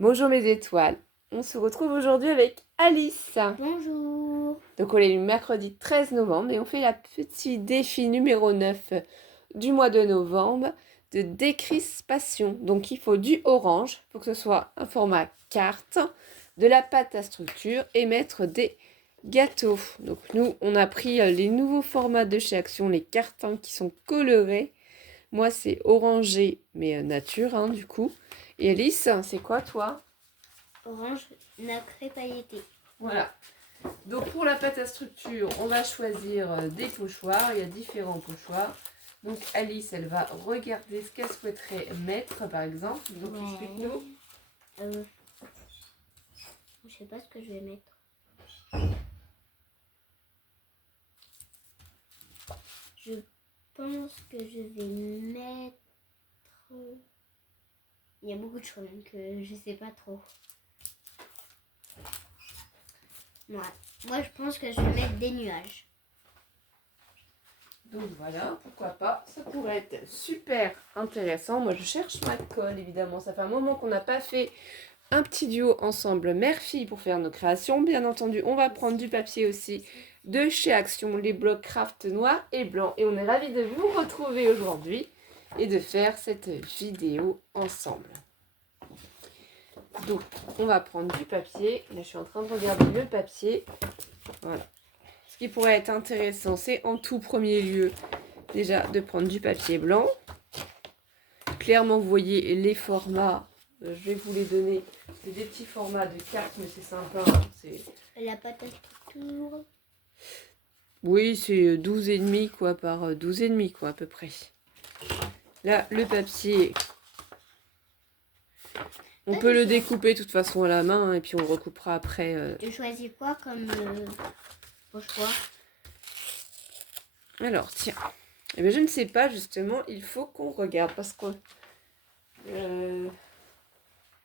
Bonjour mes étoiles, on se retrouve aujourd'hui avec Alice. Bonjour. Donc on est le mercredi 13 novembre et on fait la petite défi numéro 9 du mois de novembre de décrispation. Donc il faut du orange pour que ce soit un format carte, de la pâte à structure et mettre des gâteaux. Donc nous on a pris les nouveaux formats de chez Action, les cartons qui sont colorés. Moi c'est orangé mais nature du coup. Et Alice, c'est quoi toi? Orange nacré pailleté. Voilà. Donc pour la pâte à structure, on va choisir des pochoirs. Il y a différents pochoirs. Donc Alice, elle va regarder ce qu'elle souhaiterait mettre, par exemple. Donc explique-nous. Je sais pas ce que je vais mettre. Je pense que je vais mettre... Il y a beaucoup de choses que je sais pas trop. Ouais. Moi, je pense que je vais mettre des nuages. Donc voilà, pourquoi pas. Ça pourrait être super intéressant. Moi, je cherche ma colle, évidemment. Ça fait un moment qu'on n'a pas fait un petit duo ensemble, mère-fille, pour faire nos créations. Bien entendu, on va prendre du papier aussi de chez Action, les blocs craft noirs et blancs. Et on est ravis de vous retrouver aujourd'hui et de faire cette vidéo ensemble. Donc, on va prendre du papier. Là, je suis en train de regarder le papier. Voilà. Ce qui pourrait être intéressant, c'est en tout premier lieu, déjà, de prendre du papier blanc. Clairement, vous voyez les formats. Je vais vous les donner. C'est des petits formats de cartes, mais c'est sympa. La pâte à structure. Oui, c'est 12,5 quoi, par 12,5 quoi, à peu près. Là, le papier, on peut le découper de toute façon à la main, et puis on le recoupera après. Tu choisis quoi comme pochoir? Alors, tiens. Eh bien, je ne sais pas, justement, il faut qu'on regarde, parce que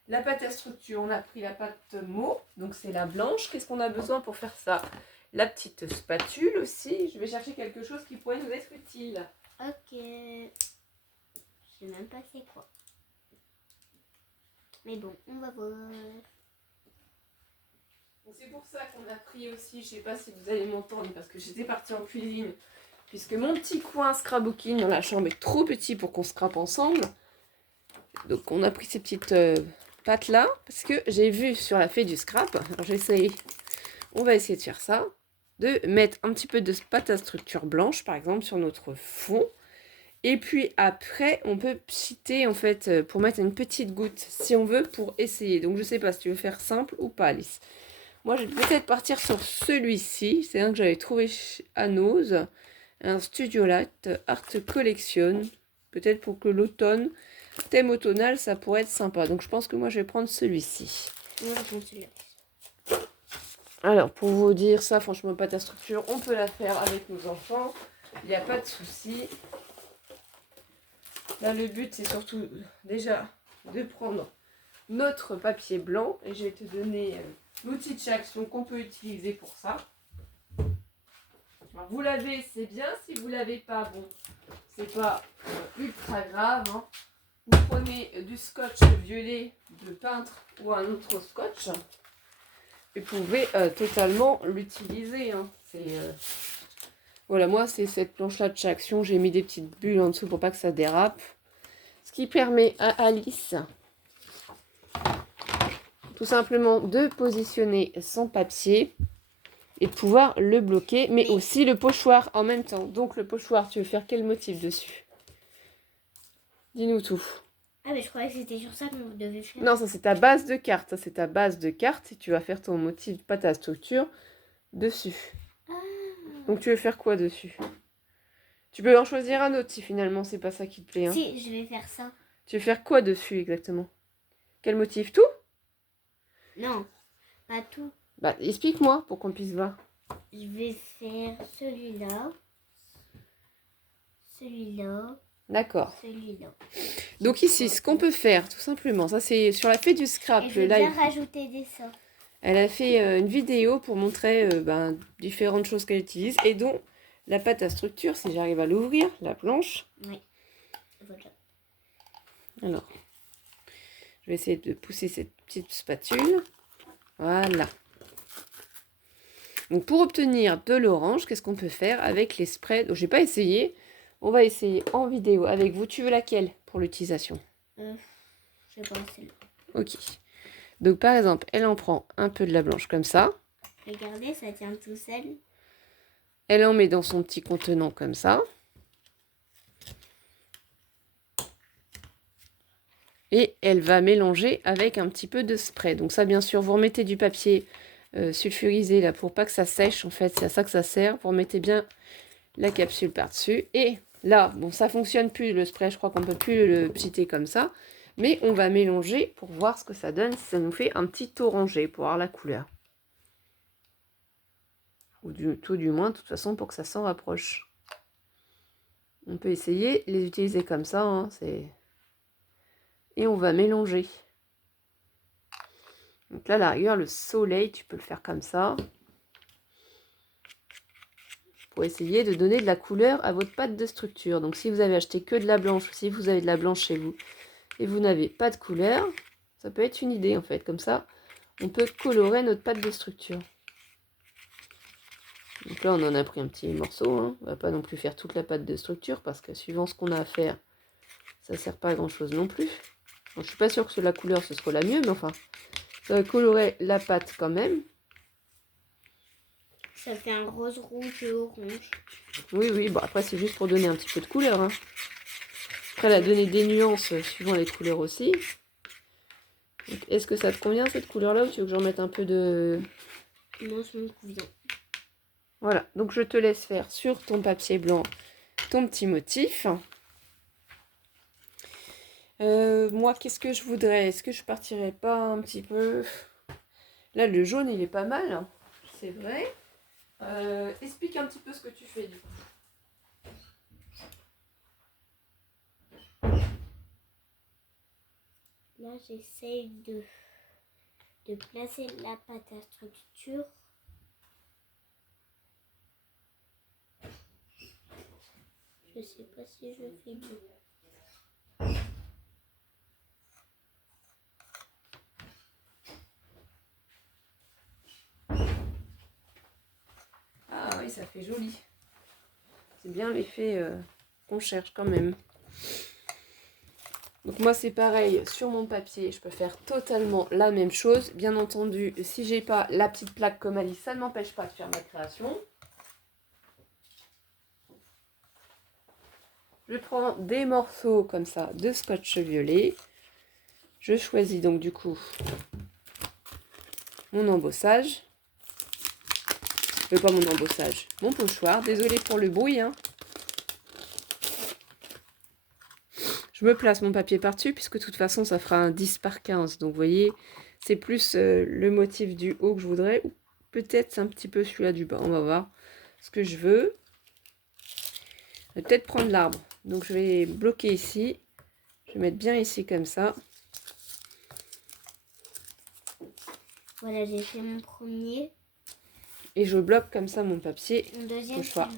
la pâte à structure, on a pris la pâte mot, donc c'est la blanche. Qu'est-ce qu'on a besoin pour faire ça? La petite spatule aussi. Je vais chercher quelque chose qui pourrait nous être utile. Ok. Je sais même pas c'est quoi. Mais bon, on va voir. C'est pour ça qu'on a pris aussi, je sais pas si vous allez m'entendre, parce que j'étais partie en cuisine, puisque mon petit coin scrapbooking dans la chambre est trop petit pour qu'on scrape ensemble. Donc on a pris ces petites pâtes là, parce que j'ai vu sur la fée du scrap, alors on va essayer de faire ça, de mettre un petit peu de pâte à structure blanche par exemple sur notre fond. Et puis après, on peut pchiter en fait pour mettre une petite goutte si on veut pour essayer. Donc je sais pas si tu veux faire simple ou pas, Alice. Moi, je vais peut-être partir sur celui-ci. C'est un que j'avais trouvé à Nose. Un Studio Light Art Collection. Peut-être pour que l'automne, thème automnal, ça pourrait être sympa. Donc je pense que moi, je vais prendre celui-ci. Moi, je prends celui-là. Alors, pour vous dire ça, franchement, pâte à structure, on peut la faire avec nos enfants. Il n'y a pas de souci. Là, le but, c'est surtout déjà de prendre notre papier blanc. Et je vais te donner l'outil de chez Action qu'on peut utiliser pour ça. Alors, vous l'avez, c'est bien. Si vous ne l'avez pas, bon, c'est pas ultra grave. Vous prenez du scotch violet de peintre ou un autre scotch. Et vous pouvez totalement l'utiliser. Voilà, moi, c'est cette planche-là de chez Action. J'ai mis des petites bulles en dessous pour pas que ça dérape. Ce qui permet à Alice tout simplement de positionner son papier et de pouvoir le bloquer, mais aussi le pochoir en même temps. Donc le pochoir, tu veux faire quel motif dessus? Dis-nous tout. Ah, mais je croyais que c'était sur ça qu'on devait faire. Non, ça c'est ta base de carte. Ça c'est ta base de carte et tu vas faire ton motif pâte à structure dessus. Ah. Donc tu veux faire quoi dessus? Tu peux en choisir un autre si finalement c'est pas ça qui te plaît. Si, je vais faire ça. Tu veux faire quoi dessus exactement? Quel motif? Tout? Non, pas tout. Bah explique-moi pour qu'on puisse voir. Je vais faire celui-là. Celui-là. D'accord. Celui-là. Donc ici, ce qu'on peut faire, tout simplement, ça c'est sur la fée du scrap, Et je le vais bien live. rajouter des sorts. Elle a fait une vidéo pour montrer différentes choses qu'elle utilise et dont la pâte à structure, si j'arrive à l'ouvrir, la planche. Oui. Voilà. Alors, vais essayer de pousser cette petite spatule. Voilà. Donc pour obtenir de l'orange, qu'est-ce qu'on peut faire avec les sprays? Donc, je n'ai pas essayé. On va essayer en vidéo avec vous. Tu veux laquelle pour l'utilisation? Je sais pas, celle-là. Ok. Donc par exemple, elle en prend un peu de la blanche comme ça. Regardez, ça tient tout seul. Elle en met dans son petit contenant comme ça. Et elle va mélanger avec un petit peu de spray. Donc ça, bien sûr, vous remettez du papier sulfurisé là pour pas que ça sèche. En fait, c'est à ça que ça sert. Vous remettez bien la capsule par-dessus. Et là, bon, ça fonctionne plus le spray. Je crois qu'on peut plus le pchiter comme ça. Mais on va mélanger pour voir ce que ça donne. Si ça nous fait un petit orangé pour avoir la couleur. Ou tout du moins, de toute façon, pour que ça s'en rapproche. On peut essayer de les utiliser comme ça. Hein, et on va mélanger. Donc là, à la rigueur, le soleil, tu peux le faire comme ça. Pour essayer de donner de la couleur à votre pâte de structure. Donc si vous avez acheté que de la blanche, ou si vous avez de la blanche chez vous, et vous n'avez pas de couleur, ça peut être une idée en fait. Comme ça, on peut colorer notre pâte de structure. Donc là, on en a pris un petit morceau. Hein. On ne va pas non plus faire toute la pâte de structure, parce que suivant ce qu'on a à faire, ça ne sert pas à grand chose non plus. Donc, je ne suis pas sûre que la couleur, ce soit la mieux, mais enfin, ça va colorer la pâte quand même. Ça fait un rose, rouge et orange. Oui, oui, bon après c'est juste pour donner un petit peu de couleur. Hein. Après, elle a donné des nuances suivant les couleurs aussi. Est-ce que ça te convient cette couleur-là, ou tu veux que j'en mette un peu de... Non, ça me convient. Voilà, donc je te laisse faire sur ton papier blanc ton petit motif. Moi, qu'est-ce que je voudrais? Est-ce que je partirais pas un petit peu... Là, le jaune, il est pas mal, hein. C'est vrai. Explique un petit peu ce que tu fais, du coup. Là, j'essaye de placer la pâte à structure. Je sais pas si je fais bien. Ah oui, ça fait joli. C'est bien l'effet qu'on cherche quand même. Donc moi c'est pareil, sur mon papier, je peux faire totalement la même chose. Bien entendu, si j'ai pas la petite plaque comme Alice, ça ne m'empêche pas de faire ma création. Je prends des morceaux comme ça de scotch violet. Je choisis donc du coup mon embossage. Pas mon embossage, mon pochoir. Désolée pour le bruit, hein. Je me place mon papier par-dessus, puisque de toute façon, ça fera un 10 par 15. Donc, vous voyez, c'est plus le motif du haut que je voudrais. Ou peut-être c'est un petit peu celui-là du bas. On va voir ce que je veux. Je vais peut-être prendre l'arbre. Donc, je vais bloquer ici. Je vais mettre bien ici, comme ça. Voilà, j'ai fait mon premier. Et je bloque comme ça mon papier. Mon deuxième, pochoir.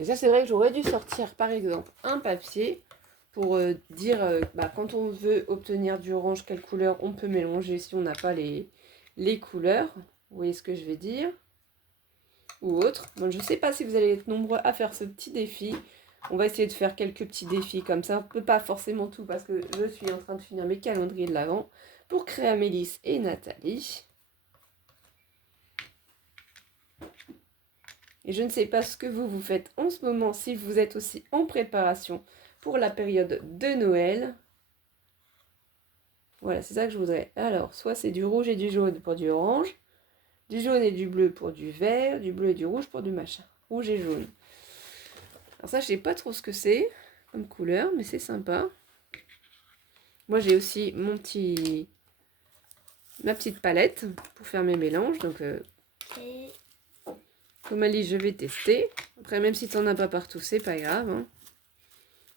Et ça, c'est vrai que j'aurais dû sortir, par exemple, un papier pour dire, quand on veut obtenir du orange, quelle couleur on peut mélanger si on n'a pas les couleurs. Vous voyez ce que je vais dire? Ou autre. Bon, je ne sais pas si vous allez être nombreux à faire ce petit défi. On va essayer de faire quelques petits défis comme ça. On ne peut pas forcément tout, parce que je suis en train de finir mes calendriers de l'Avent pour créer Amélis et Nathalie. Et je ne sais pas ce que vous faites en ce moment, si vous êtes aussi en préparation pour la période de Noël. Voilà, c'est ça que je voudrais. Alors, soit c'est du rouge et du jaune pour du orange, du jaune et du bleu pour du vert, du bleu et du rouge pour du machin. Rouge et jaune. Alors ça, je ne sais pas trop ce que c'est comme couleur, mais c'est sympa. Moi, j'ai aussi ma petite palette pour faire mes mélanges. Donc, comme Alice, je vais tester. Après, même si tu n'en as pas partout, c'est pas grave. Hein.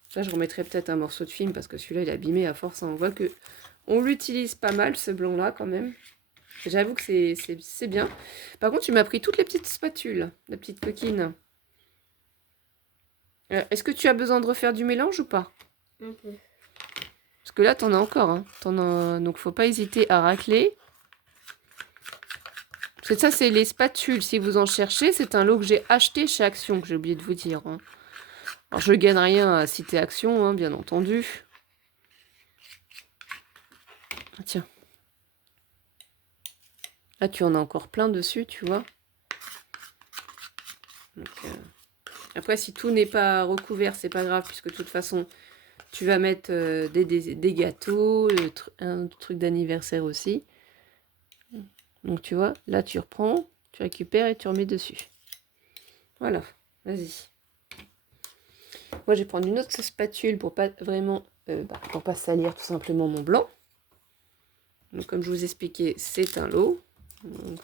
Ça, je remettrai peut-être un morceau de film, parce que celui-là, il est abîmé à force. On voit que on l'utilise pas mal, ce blanc-là, quand même. J'avoue que c'est bien. Par contre, tu m'as pris toutes les petites spatules, la petite coquine. Est-ce que tu as besoin de refaire du mélange ou pas? Un peu. Parce que là, t'en as encore. Hein. Donc, faut pas hésiter à racler. Parce que ça, c'est les spatules. Si vous en cherchez, c'est un lot que j'ai acheté chez Action, que j'ai oublié de vous dire. Hein. Alors, je gagne rien à citer Action, hein, bien entendu. Ah, tiens. Là, tu en as encore plein dessus, tu vois. Donc, après, si tout n'est pas recouvert, c'est pas grave, puisque de toute façon, tu vas mettre des gâteaux, un truc d'anniversaire aussi. Donc, tu vois, là, tu reprends, tu récupères et tu remets dessus. Voilà, vas-y. Moi, je vais prendre une autre spatule pour pas vraiment, pour pas salir tout simplement mon blanc. Donc, comme je vous expliquais, c'est un lot. Donc,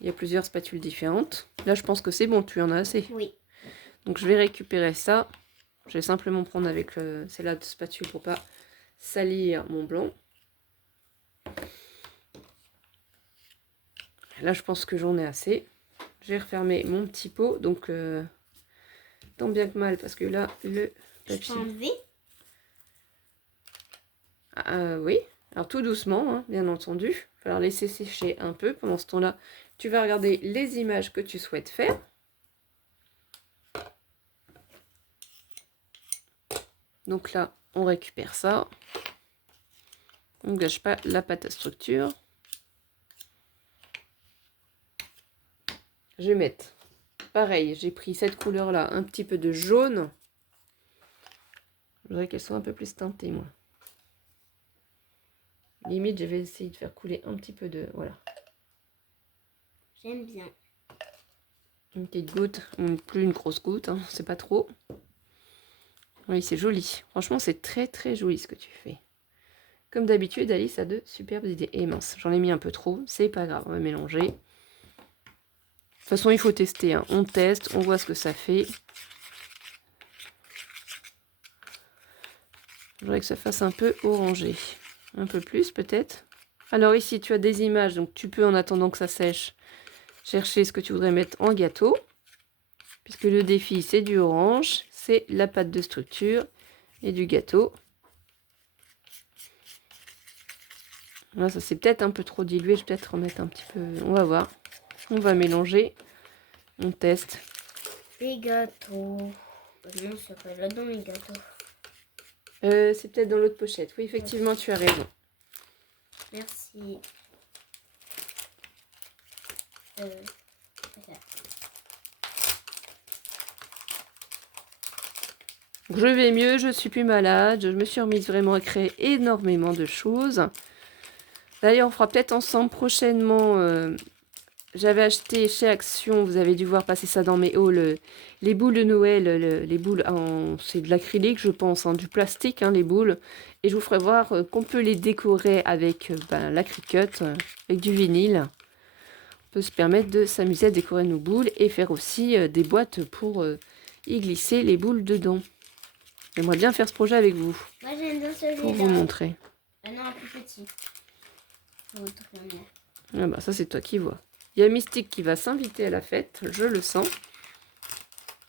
il y a plusieurs spatules différentes. Là, je pense que c'est bon, tu en as assez. Oui. Donc, je vais récupérer ça. Je vais simplement prendre avec celle-là de spatule pour pas salir mon blanc. Là, je pense que j'en ai assez. Je vais refermer mon petit pot. Donc, tant bien que mal, parce que là, le papier... Je peux enlever? Oui. Alors, tout doucement, hein, bien entendu. Il va falloir laisser sécher un peu. Pendant ce temps-là, tu vas regarder les images que tu souhaites faire. Donc là, on récupère ça. On ne gâche pas la pâte à structure. Je vais mettre, pareil, j'ai pris cette couleur-là, un petit peu de jaune. Je voudrais qu'elle soit un peu plus teintée, moi. Limite, je vais essayer de faire couler un petit peu de... Voilà. J'aime bien. Une petite goutte, ou plus une grosse goutte, hein, c'est pas trop. Oui, c'est joli. Franchement, c'est très très joli ce que tu fais. Comme d'habitude, Alice a de superbes idées. Et mince, j'en ai mis un peu trop, c'est pas grave, on va mélanger. De toute façon, il faut tester, hein. On teste, on voit ce que ça fait. Je voudrais que ça fasse un peu orangé. Un peu plus peut-être. Alors ici, tu as des images, donc tu peux, en attendant que ça sèche, chercher ce que tu voudrais mettre en gâteau. Puisque le défi, c'est du orange, c'est la pâte de structure et du gâteau. Là, ça c'est peut-être un peu trop dilué, je vais peut-être remettre un petit peu... On va voir. On va mélanger. On teste. Les gâteaux. Non, c'est pas là dans les gâteaux. C'est peut-être dans l'autre pochette. Oui, effectivement, tu as raison. Merci. Voilà. Je vais mieux, je suis plus malade. Je me suis remise vraiment à créer énormément de choses. D'ailleurs, on fera peut-être ensemble prochainement... J'avais acheté chez Action, vous avez dû voir passer ça dans mes hauls, les boules de Noël, les boules, c'est de l'acrylique je pense, hein, du plastique hein, les boules. Et je vous ferai voir qu'on peut les décorer avec l'Acricut, avec du vinyle. On peut se permettre de s'amuser à décorer nos boules et faire aussi des boîtes pour y glisser les boules dedans. J'aimerais bien faire ce projet avec vous. Moi j'aime bien celui-là. Pour vous montrer. Ah non, un plus petit. Ah bah ça c'est toi qui vois. Il y a Mystique qui va s'inviter à la fête, je le sens.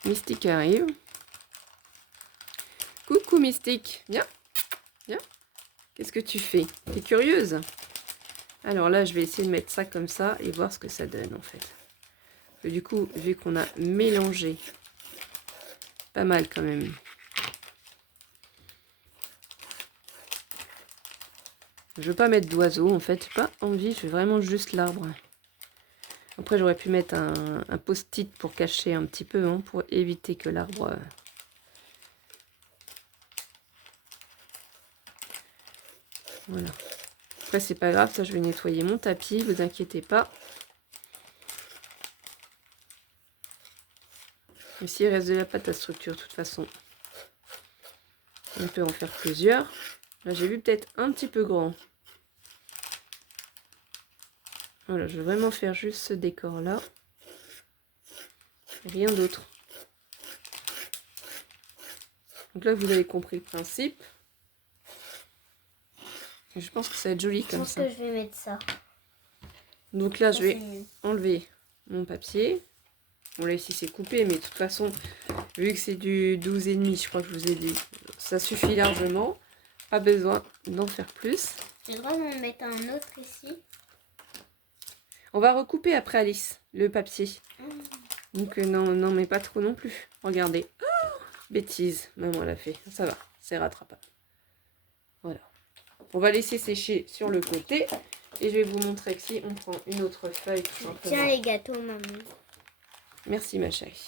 Mystique arrive. Coucou Mystique, viens, viens. Qu'est-ce que tu fais? T'es curieuse? Alors là, je vais essayer de mettre ça comme ça et voir ce que ça donne en fait. Et du coup, vu qu'on a mélangé pas mal quand même. Je veux pas mettre d'oiseau en fait, j'ai pas envie, je veux vraiment juste l'arbre. Après, j'aurais pu mettre un post-it pour cacher un petit peu, hein, pour éviter que l'arbre... Voilà. Après, c'est pas grave, ça, je vais nettoyer mon tapis, vous inquiétez pas. Ici, il reste de la pâte à structure, de toute façon. On peut en faire plusieurs. Là, j'ai vu peut-être un petit peu grand. Voilà, je vais vraiment faire juste ce décor-là. Rien d'autre. Donc là, vous avez compris le principe. Et je pense que ça va être joli comme ça. Je pense que je vais mettre ça. Donc là, je vais c'est mieux. enlever mon papier. Bon, là, ici, c'est coupé, mais de toute façon, vu que c'est du 12,5, je crois que je vous ai dit, ça suffit largement. Pas besoin d'en faire plus. J'ai le droit d'en mettre un autre ici. On va recouper après, Alice, le papier. Mmh. Donc, non, mais pas trop non plus. Regardez. Oh, bêtise, maman l'a fait. Ça va, c'est rattrapable. Voilà. On va laisser sécher sur le côté. Et je vais vous montrer que si on prend une autre feuille, tout simplement. Tiens les gâteaux, maman. Merci, ma chérie.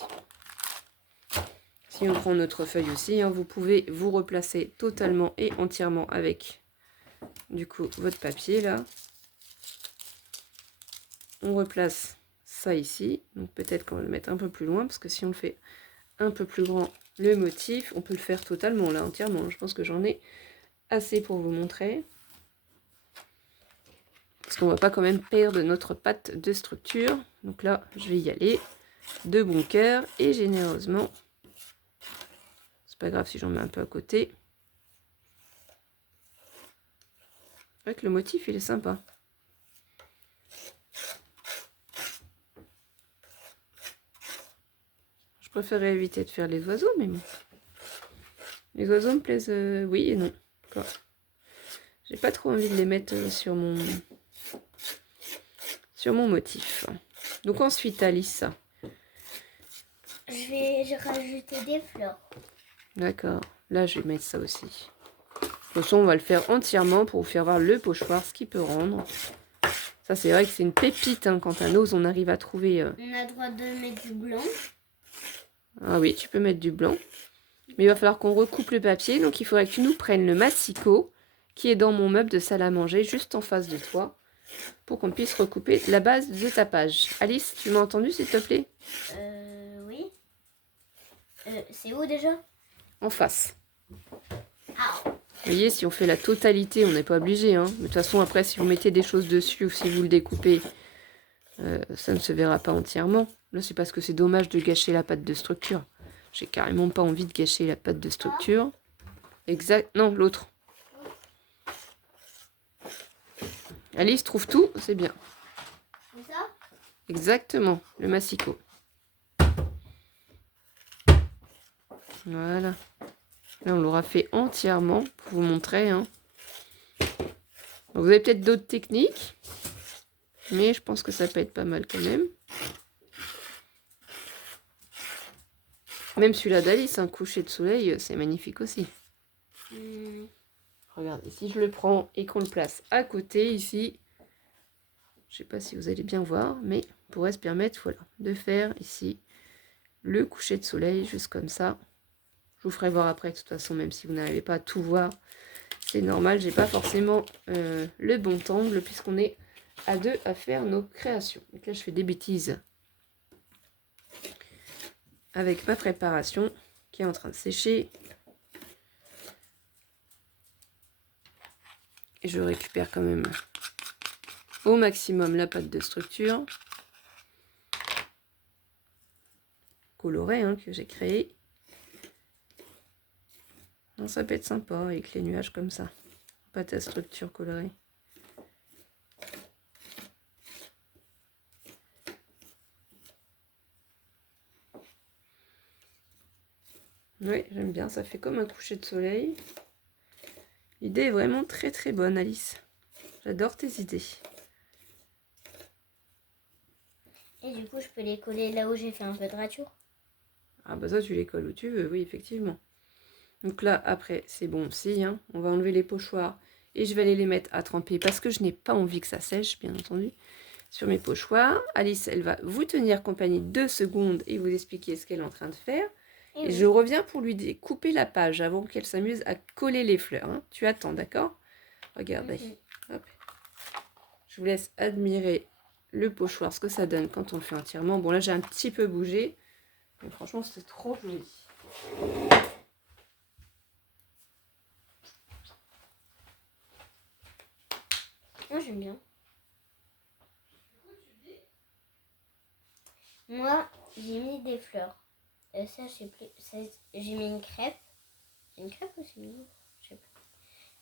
Si on prend notre feuille aussi, hein, vous pouvez vous replacer totalement et entièrement avec, du coup, votre papier, là. On replace ça ici. Donc, peut-être qu'on va le mettre un peu plus loin, parce que si on le fait un peu plus grand, le motif, on peut le faire totalement, là, entièrement. Je pense que j'en ai assez pour vous montrer. Parce qu'on ne va pas quand même perdre notre pâte de structure. Donc là, je vais y aller de bon cœur et généreusement. C'est pas grave si j'en mets un peu à côté. C'est vrai que le motif, il est sympa. Je préférais éviter de faire les oiseaux, mais bon. Les oiseaux me plaisent, oui et non. J'ai pas trop envie de les mettre sur mon motif. Donc ensuite, Alice. Je vais rajouter des fleurs. D'accord. Là, je vais mettre ça aussi. De toute façon, on va le faire entièrement pour vous faire voir le pochoir, ce qu'il peut rendre. Ça, c'est vrai que c'est une pépite. Hein, quand à Nose, on arrive à trouver... On a le droit de mettre du blanc. Ah oui, tu peux mettre du blanc. Mais il va falloir qu'on recoupe le papier. Donc, il faudrait que tu nous prennes le massicot qui est dans mon meuble de salle à manger, juste en face de toi, pour qu'on puisse recouper la base de ta page. Alice, tu m'as entendu, s'il te plaît? Oui. C'est où déjà? En face. Ah. Vous voyez, si on fait la totalité, on n'est pas obligé. Hein. Mais de toute façon, après, si vous mettez des choses dessus ou si vous le découpez, ça ne se verra pas entièrement. Là, c'est parce que c'est dommage de gâcher la pâte de structure. J'ai carrément pas envie de gâcher la pâte de structure. Exact. Non, l'autre. Alice trouve tout, c'est bien. C'est ça? Exactement, le massicot. Voilà. Là, on l'aura fait entièrement pour vous montrer. Hein. Vous avez peut-être d'autres techniques, mais je pense que ça peut être pas mal quand même. Même celui-là d'Alice, un coucher de soleil, c'est magnifique aussi. Regardez, si je le prends et qu'on le place à côté ici, je ne sais pas si vous allez bien voir, mais on pourrait se permettre voilà, de faire ici le coucher de soleil, juste comme ça. Je vous ferai voir après, de toute façon, même si vous n'arrivez pas à tout voir, c'est normal, j'ai pas forcément le bon angle, puisqu'on est à deux à faire nos créations. Donc là, je fais des bêtises avec ma préparation qui est en train de sécher. Et je récupère quand même au maximum la pâte de structure colorée hein, que j'ai créée. Ça peut être sympa avec les nuages comme ça. Pâte à structure colorée. Oui, j'aime bien. Ça fait comme un coucher de soleil. L'idée est vraiment très très bonne, Alice. J'adore tes idées. Et du coup, je peux les coller là où j'ai fait un peu de rature. Ah bah ça, tu les colles où tu veux, oui, effectivement. Donc là, après, c'est bon aussi. Hein. On va enlever les pochoirs et je vais aller les mettre à tremper parce que je n'ai pas envie que ça sèche, bien entendu, sur mes pochoirs. Alice, elle va vous tenir compagnie 2 secondes et vous expliquer ce qu'elle est en train de faire. Et je reviens pour lui découper la page avant qu'elle s'amuse à coller les fleurs. Hein. Tu attends, d'accord? Regardez. Hop. Je vous laisse admirer le pochoir, ce que ça donne quand on le fait entièrement. Bon, là, j'ai un petit peu bougé. Mais franchement, c'est trop joli. Moi, j'aime bien. Moi, j'ai mis des fleurs. Ça, je sais plus. J'ai mis une crêpe. Une crêpe ou c'est une autre? Je sais plus.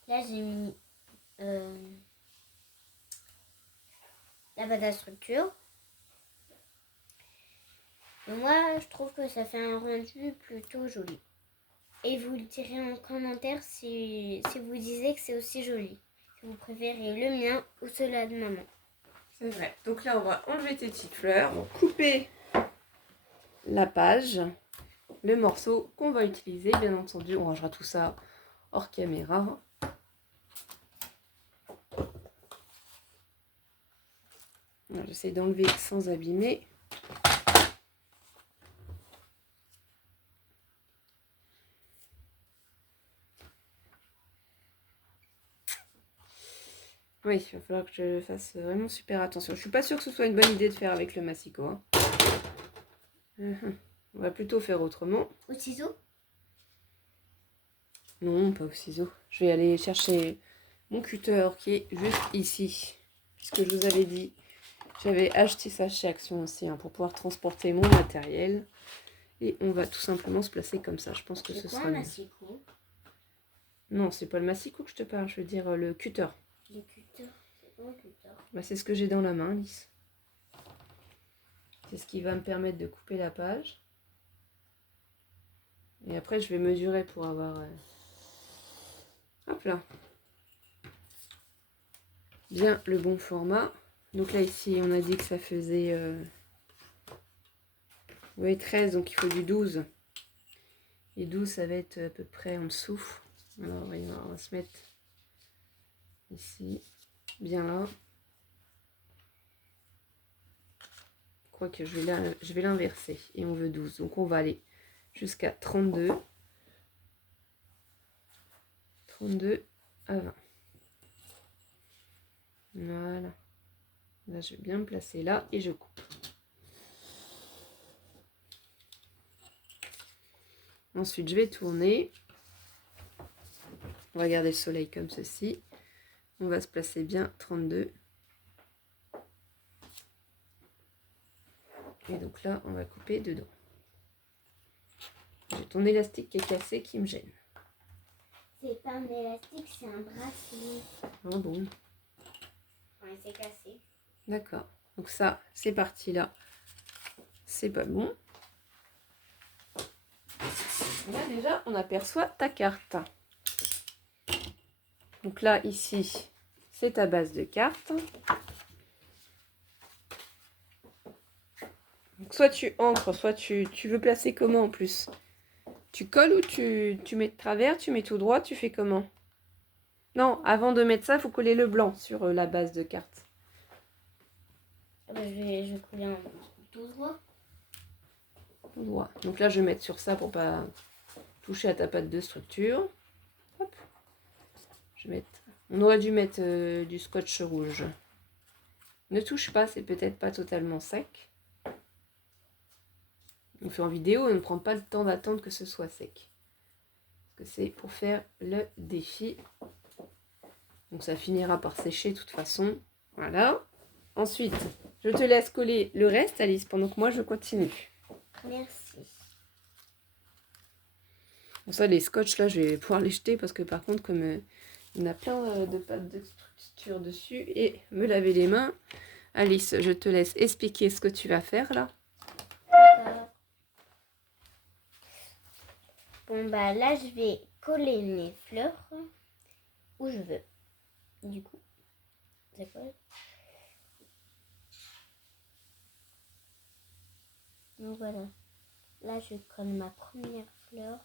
Là, j'ai mis la pâte à structure. Et moi, je trouve que ça fait un rendu plutôt joli. Et vous le direz en commentaire si vous disiez que c'est aussi joli. Si vous préférez le mien ou celui de maman. C'est vrai. Donc là, on va enlever tes petites fleurs, on va couper la page, le morceau qu'on va utiliser. Bien entendu, on rangera tout ça hors caméra. J'essaie d'enlever sans abîmer. Oui, il va falloir que je fasse vraiment super attention. Je suis pas sûre que ce soit une bonne idée de faire avec le massicot. Hein. On va plutôt faire autrement. Au ciseau? Non, pas au ciseau. Je vais aller chercher mon cutter qui est juste ici. Puisque je vous avais dit, j'avais acheté ça chez Action aussi pour pouvoir transporter mon matériel. Et on va tout simplement se placer comme ça. Je pense que ce sera mieux. Non, c'est pas le massicot que je te parle. Je veux dire le cutter. Le cutter, c'est quoi le cutter? Bah, c'est ce que j'ai dans la main, Lys. C'est ce qui va me permettre de couper la page. Et après, je vais mesurer pour avoir... Hop là. Bien le bon format. Donc là, ici, on a dit que ça faisait... Oui, 13, donc il faut du 12. Et 12, ça va être à peu près en dessous. Alors, on va se mettre ici, bien là. Quoique, je vais l'inverser. Et on veut 12. Donc, on va aller jusqu'à 32. 32 à 20. Voilà. Là, je vais bien me placer là et je coupe. Ensuite, je vais tourner. On va garder le soleil comme ceci. On va se placer bien 32. Et donc là, on va couper dedans. J'ai ton élastique qui est cassé qui me gêne. C'est pas un élastique, c'est un bracelet. Ah bon. Ouais, c'est cassé. D'accord. Donc ça, c'est parti là. C'est pas bon. Là déjà, on aperçoit ta carte. Donc là, ici, c'est ta base de carte. Donc soit tu ancres, soit tu veux placer comment en plus? Tu colles ou tu mets de travers, tu mets tout droit, tu fais comment? Non, avant de mettre ça, il faut coller le blanc sur la base de carte. Je vais coller un tout droit. Tout droit. Donc là, je vais mettre sur ça pour pas toucher à ta pâte de structure. Hop. Je vais mettre... On aurait dû mettre du scotch rouge. Ne touche pas, c'est peut-être pas totalement sec. On fait en vidéo, on ne prend pas le temps d'attendre que ce soit sec. Parce que c'est pour faire le défi. Donc ça finira par sécher de toute façon. Voilà. Ensuite, je te laisse coller le reste, Alice, pendant que moi je continue. Merci. Bon, ça, les scotch, là, je vais pouvoir les jeter parce que par contre, comme il y en a plein de pâtes de structure dessus, et me laver les mains. Alice, je te laisse expliquer ce que tu vas faire là. D'accord. Bon, bah là, je vais coller mes fleurs où je veux. Du coup, c'est quoi? Donc voilà. Là, je colle ma première fleur.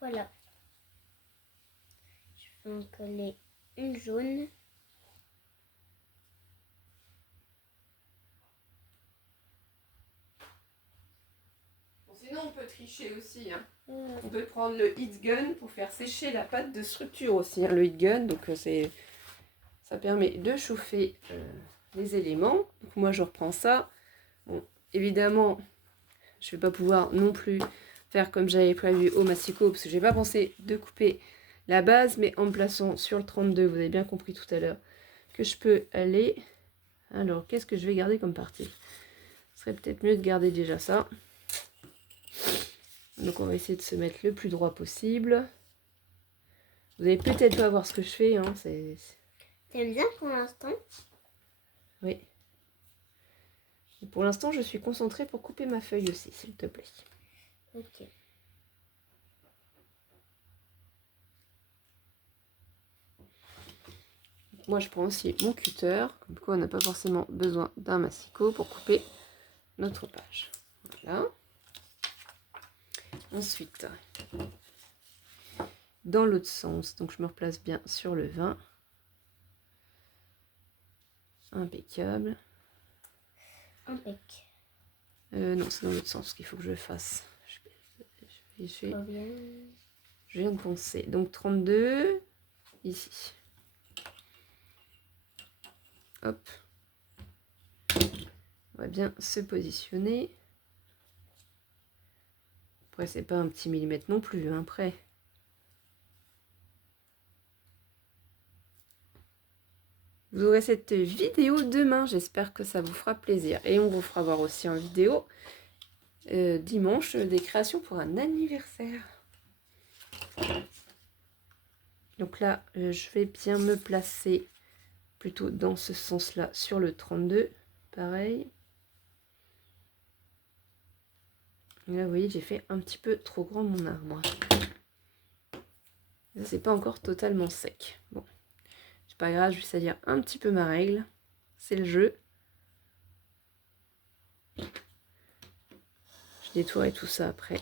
Voilà. Je vais en coller une jaune. Bon, sinon, on peut tricher aussi. Hein. On peut prendre le heat gun pour faire sécher la pâte de structure aussi. Hein. Le heat gun, donc ça permet de chauffer les éléments. Donc moi, je reprends ça. Bon, évidemment, je ne vais pas pouvoir non plus faire comme j'avais prévu au massicot, parce que je n'ai pas pensé de couper la base, mais en me plaçant sur le 32, vous avez bien compris tout à l'heure, que je peux aller... Alors, qu'est-ce que je vais garder comme partie? Ce serait peut-être mieux de garder déjà ça. Donc on va essayer de se mettre le plus droit possible. Vous allez peut-être pas voir ce que je fais, hein. T'aimes bien pour l'instant? Oui. Et pour l'instant, je suis concentrée pour couper ma feuille aussi, s'il te plaît. Ok. Moi, je prends aussi mon cutter, comme quoi on n'a pas forcément besoin d'un massicot pour couper notre page. Voilà. Ensuite, dans l'autre sens, donc je me replace bien sur le 20. Impeccable. Impec. Non, c'est dans l'autre sens qu'il faut que je le fasse. Je viens de penser. Donc 32, ici. Hop. On va bien se positionner. Après, c'est pas un petit millimètre non plus, hein, près. Vous aurez cette vidéo demain, j'espère que ça vous fera plaisir. Et on vous fera voir aussi en vidéo dimanche des créations pour un anniversaire. Donc là, je vais bien me placer plutôt dans ce sens-là sur le 32. Pareil. Là, vous voyez, j'ai fait un petit peu trop grand mon arbre. Ça, c'est pas encore totalement sec. Bon, c'est pas grave, je vais salir un petit peu ma règle. C'est le jeu. Je nettoie tout ça après.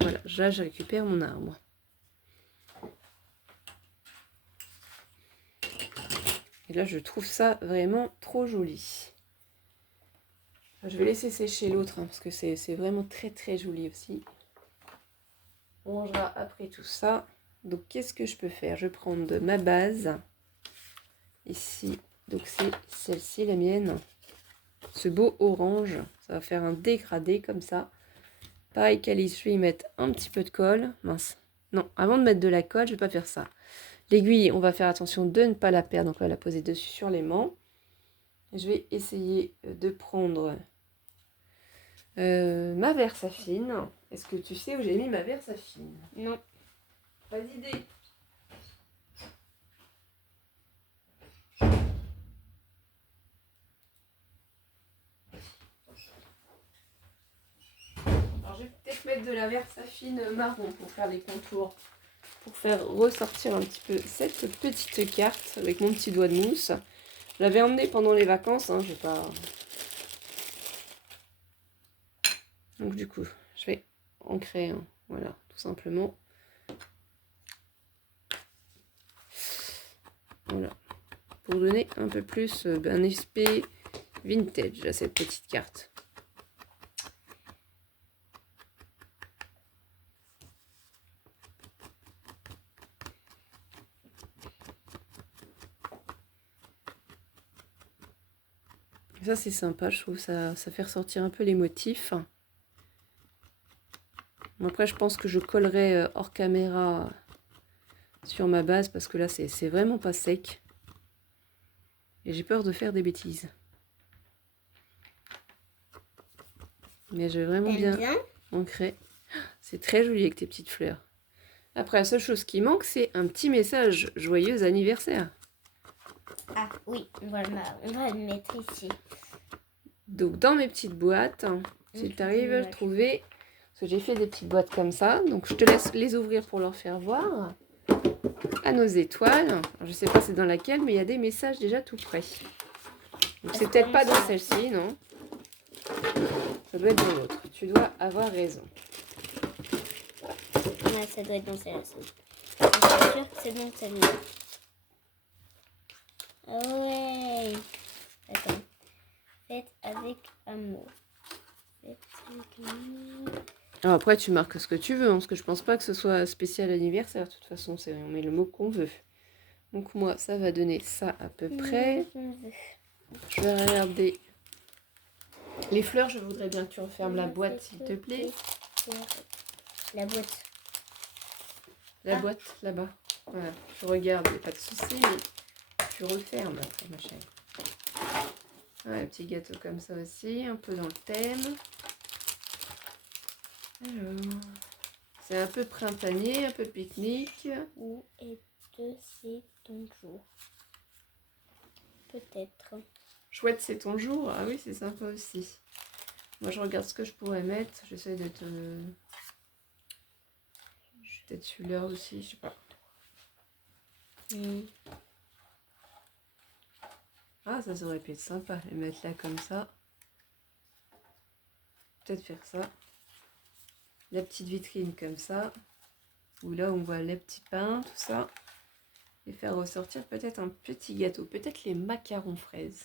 Voilà, là, je récupère mon arbre. Et là, je trouve ça vraiment trop joli. Je vais laisser sécher l'autre, hein, parce que c'est vraiment très très joli aussi. On rangera après tout ça. Donc, qu'est-ce que je peux faire? Je vais prendre ma base. Ici, donc c'est celle-ci, la mienne. Ce beau orange. Ça va faire un dégradé comme ça. Pareil qu'Alice, je vais y mettre un petit peu de colle. Mince. Non, avant de mettre de la colle, je ne vais pas faire ça. L'aiguille, on va faire attention de ne pas la perdre. Donc, on va la poser dessus sur l'aimant. Je vais essayer de prendre ma Versafine. Est-ce que tu sais où j'ai mis ma Versafine? Non. Pas d'idée. Alors, je vais peut-être mettre de la Versafine marron pour faire les contours. Pour faire ressortir un petit peu cette petite carte avec mon petit doigt de mousse. Je l'avais emmenée pendant les vacances, hein, j'ai pas... Donc du coup, je vais ancrer, hein, voilà, tout simplement. Voilà, pour donner un peu plus un aspect vintage à cette petite carte. Ça c'est sympa, je trouve, ça fait ressortir un peu les motifs. Après je pense que je collerai hors caméra sur ma base parce que là c'est vraiment pas sec. Et j'ai peur de faire des bêtises. Mais je vais vraiment bien ancrer. C'est très joli avec tes petites fleurs. Après, la seule chose qui manque, c'est un petit message joyeux anniversaire. Ah oui, voilà, on va le mettre ici. Donc dans mes petites boîtes, s'il t'arrive à trouver, parce que j'ai fait des petites boîtes comme ça, donc je te laisse les ouvrir pour leur faire voir. À nos étoiles. Alors, je sais pas c'est dans laquelle, mais il y a des messages déjà tout près. Donc c'est peut-être pas dans celle-ci, non? Ça doit être dans l'autre. Tu dois avoir raison. Ouais, ça doit être dans celle-ci. Je suis sûre que c'est bon celle-là. Ouais. Attends. Faites avec amour. Faites avec amour. Alors après, tu marques ce que tu veux, hein, parce que je pense pas que ce soit spécial anniversaire. De toute façon, on met le mot qu'on veut. Donc moi, ça va donner ça à peu près. Je vais regarder. Les fleurs, je voudrais bien que tu refermes la boîte, s'il te plaît. La boîte. La boîte, là-bas. Voilà, tu regardes, il n'y a pas de souci, mais tu refermes après, ma chérie. Voilà, un petit gâteau comme ça aussi, un peu dans le thème. Alors, C'est un peu printanier, un peu pique-nique. Où est-ce ton jour? Peut-être. Chouette, c'est ton jour. Ah oui, c'est sympa aussi. Moi, je regarde ce que je pourrais mettre. J'essaie d'être... peut-être celui-là aussi, je sais pas. Ah, ça aurait pu être sympa. Les mettre là comme ça. Peut-être faire ça. La petite vitrine comme ça. Où là, on voit les petits pains, tout ça. Et faire ressortir peut-être un petit gâteau. Peut-être les macarons fraises.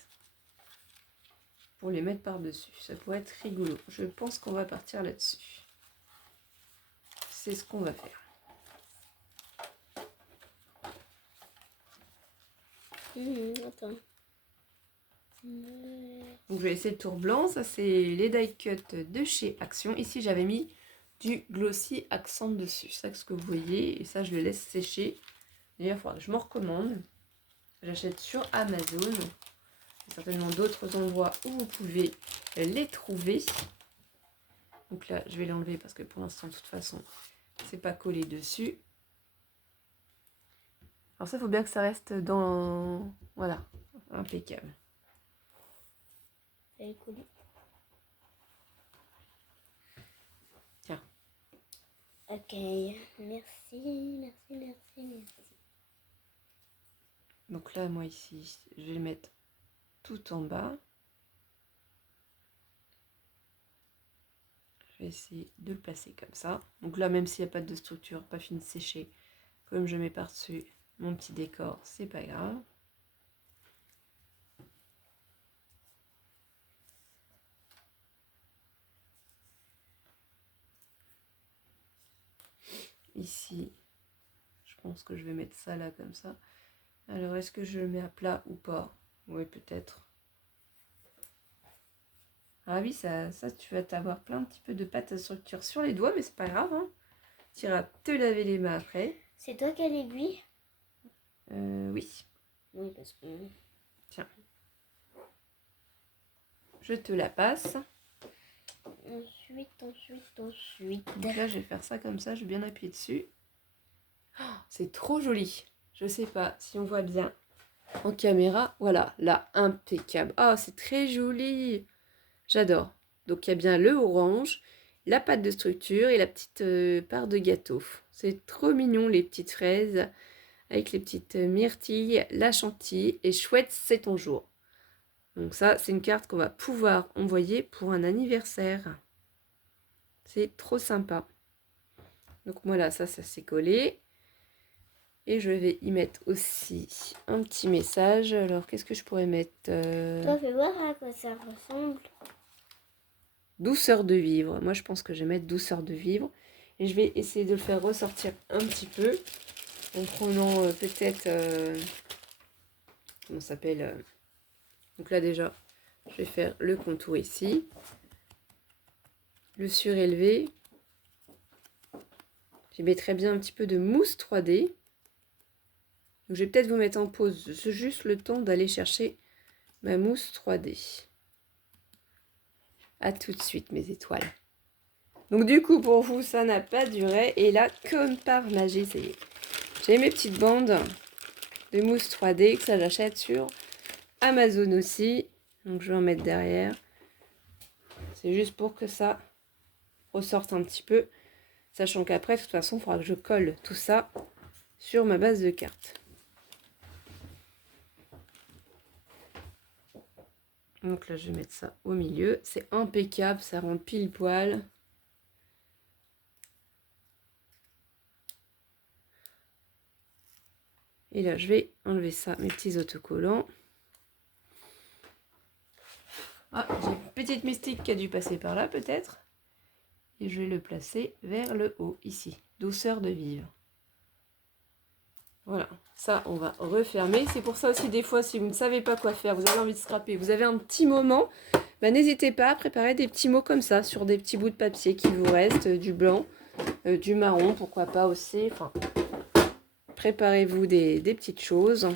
Pour les mettre par-dessus. Ça pourrait être rigolo. Je pense qu'on va partir là-dessus. C'est ce qu'on va faire. Attends. Donc je vais essayer le tour blanc. Ça c'est les die cut de chez Action. Ici j'avais mis du glossy accent dessus. C'est ce que vous voyez. Et ça je le laisse sécher. D'ailleurs il faudra que je m'en recommande. J'achète sur Amazon. Il y a certainement d'autres endroits où vous pouvez les trouver. Donc là je vais l'enlever parce que pour l'instant de toute façon c'est pas collé dessus. Alors ça il faut bien que ça reste dans... Voilà, impeccable. Elle est collée. Tiens. Ok, merci. Donc là, moi ici, je vais le mettre tout en bas. Je vais essayer de le placer comme ça. Donc là, même s'il n'y a pas de structure, pas fini de sécher, comme je mets par-dessus mon petit décor, c'est pas grave. Ici, je pense que je vais mettre ça là comme ça. Alors, est-ce que je le mets à plat ou pas? Oui, peut-être. Ah oui, ça tu vas t'avoir plein un petit peu de pâte à structure sur les doigts, mais c'est pas grave. Hein. Tu iras te laver les mains après. C'est toi qui as l'aiguille? Oui. Oui, parce que... Tiens. Je te la passe. Ensuite. Donc là, je vais faire ça comme ça, je vais bien appuyer dessus. Oh, c'est trop joli. Je sais pas si on voit bien en caméra. Voilà, là, impeccable. Oh, c'est très joli. J'adore. Donc, il y a bien le orange, la pâte de structure et la petite part de gâteau. C'est trop mignon, les petites fraises avec les petites myrtilles, la chantilly. Et chouette, c'est ton jour. Donc ça, c'est une carte qu'on va pouvoir envoyer pour un anniversaire. C'est trop sympa. Donc voilà, ça s'est collé. Et je vais y mettre aussi un petit message. Alors, qu'est-ce que je pourrais mettre Toi, fais voir à quoi ça ressemble. Douceur de vivre. Moi, je pense que je vais mettre douceur de vivre. Et je vais essayer de le faire ressortir un petit peu. En prenant peut-être... comment ça s'appelle donc là, déjà, je vais faire le contour ici. Le surélevé. J'y mettrai bien un petit peu de mousse 3D. Donc, je vais peut-être vous mettre en pause juste le temps d'aller chercher ma mousse 3D. A tout de suite, mes étoiles. Donc du coup, pour vous, ça n'a pas duré. Et là, comme par magie, ça y est. J'ai mes petites bandes de mousse 3D que ça j'achète sur Amazon aussi. Donc je vais en mettre derrière. C'est juste pour que ça ressorte un petit peu. Sachant qu'après, de toute façon, il faudra que je colle tout ça sur ma base de cartes. Donc là, je vais mettre ça au milieu. C'est impeccable, ça rend pile poil. Et là, je vais enlever ça, mes petits autocollants. Ah, j'ai une petite mystique qui a dû passer par là, peut-être. Et je vais le placer vers le haut, ici. Douceur de vivre. Voilà, ça, on va refermer. C'est pour ça aussi, des fois, si vous ne savez pas quoi faire, vous avez envie de scraper, vous avez un petit moment, bah, n'hésitez pas à préparer des petits mots comme ça, sur des petits bouts de papier qui vous restent, du blanc, du marron, pourquoi pas aussi. Enfin, préparez-vous des petites choses.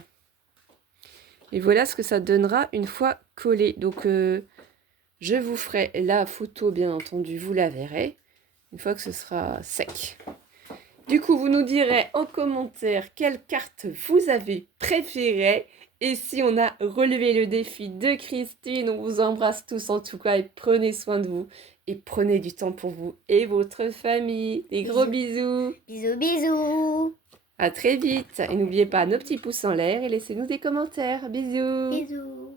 Et voilà ce que ça donnera une fois collé. Donc, je vous ferai la photo, bien entendu, vous la verrez. une fois que ce sera sec. Du coup, vous nous direz en commentaire quelle carte vous avez préférée. Et si on a relevé le défi de Christine, on vous embrasse tous en tout cas et prenez soin de vous. Et prenez du temps pour vous et votre famille. Des gros bisous. Bisous, bisous. À très vite. Et n'oubliez pas nos petits pouces en l'air et laissez-nous des commentaires. Bisous. Bisous.